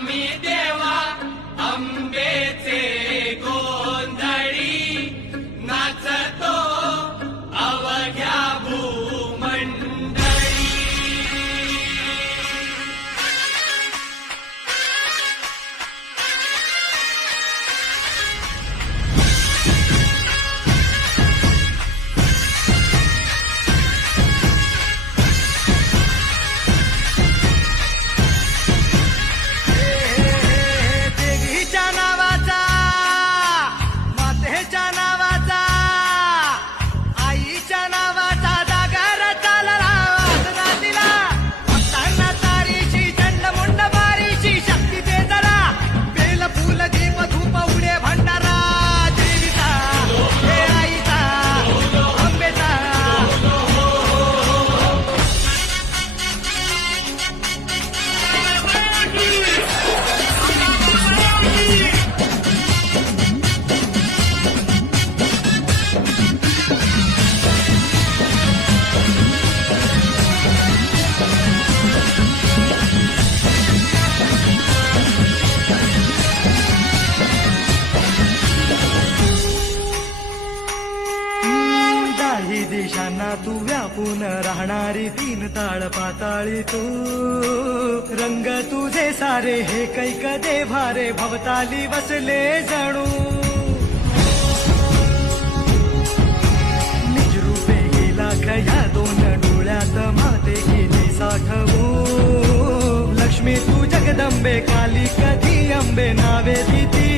आम्ही देवा अंबेचे गोंधळी नाचतो अवघ्या भूमंडळी. देवीच्या नावाचा, मातेच्या नावाचा, आईच्या नावाचा जागर चालला वाजना दिला. भक्तांना तारीची चंडमुंड बारीची शक्ती दे जरा. बेल फुल दीप धूप उडे भंडारा देवीचा, हे आईचा, अंबेचा. दाही दिशांना तू व्यापून राहणारी तीन ताळ पाताळी तू. रंग तुझे सारे हे कैक दे भारे भवताली बसले जणू. निजरूपे गेला खया दोन डोळ्यात माते गेली साठवू. लक्ष्मी तू जगदंबे काली कधी अंबे नावे तिथे